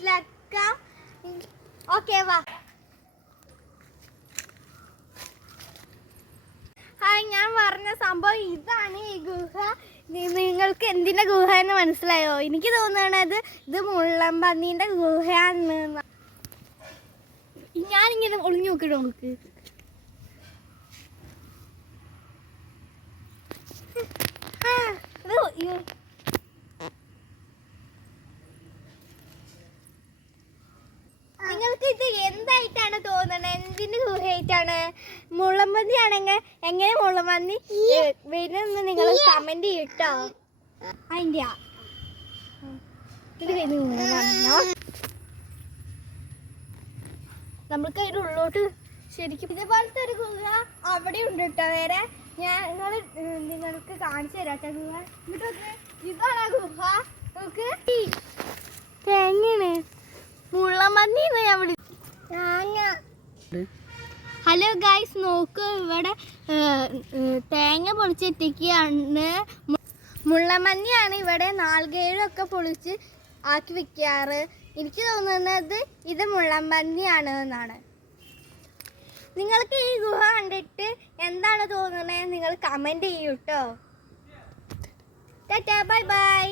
മനസ്സിലാക്കാം. ഓക്കെ വാ. ഹായ്, ഞാൻ പറഞ്ഞ സംഭവം ഇതാണ് ഈ ഗുഹ. നിങ്ങൾക്ക് എന്തിൻ്റെ ഗുഹ എന്ന് മനസ്സിലായോ? എനിക്ക് തോന്നണത് ഇത് മുള്ളംപന്നീൻ്റെ ഗുഹയാണെന്ന്. ഞാനിങ്ങനെ ഒളിഞ്ഞു നോക്കിട്ടോ നമുക്ക്. നിങ്ങൾക്ക് ഇത് എന്തായിട്ടാണ് തോന്നുന്നത്? എന്തിന്റെ ഗുഹയായിട്ടാണ്? മുള്ളംപന്നി ആണെങ്കിൽ എങ്ങനെ മുള്ളംപന്നി വരുമെന്ന് നിങ്ങൾ കമന്റ് ചെയ്യട്ടോ. അതിന്റെ നമുക്ക് അതിൻ്റെ ഉള്ളോട്ട് ശരിക്കും ഇതേപോലത്തെ ഒരു ഗുഹ അവിടെ ഉണ്ട് കേട്ടോ. വേറെ നിങ്ങൾക്ക് കാണിച്ചു തരാട്ടോ ഗുഹ. എന്നിട്ട് ഇതാണ് ആ ഗുഹ. നമുക്ക് എങ്ങനെ മുള്ളംപന്നി ഞാൻ വിളി. ഹലോ ഗൈസ്, നോക്കൂ, ഇവിടെ തേങ്ങ പൊളിച്ചെത്തിക്കുകയാണ്. മുള്ളംപന്നിയാണ് ഇവിടെ നാളികേരമൊക്കെ പൊളിച്ച് ആക്കി വെക്കാറ്. എനിക്ക് തോന്നുന്നത് ഇത് മുള്ളംപന്നിയാണ് എന്നാണ്. നിങ്ങൾക്ക് ഈ ഗുഹ കണ്ടിട്ട് എന്താണ് തോന്നുന്നത്? നിങ്ങൾ കമന്റ് ചെയ്യൂ കേട്ടോ. Tata, bye bye.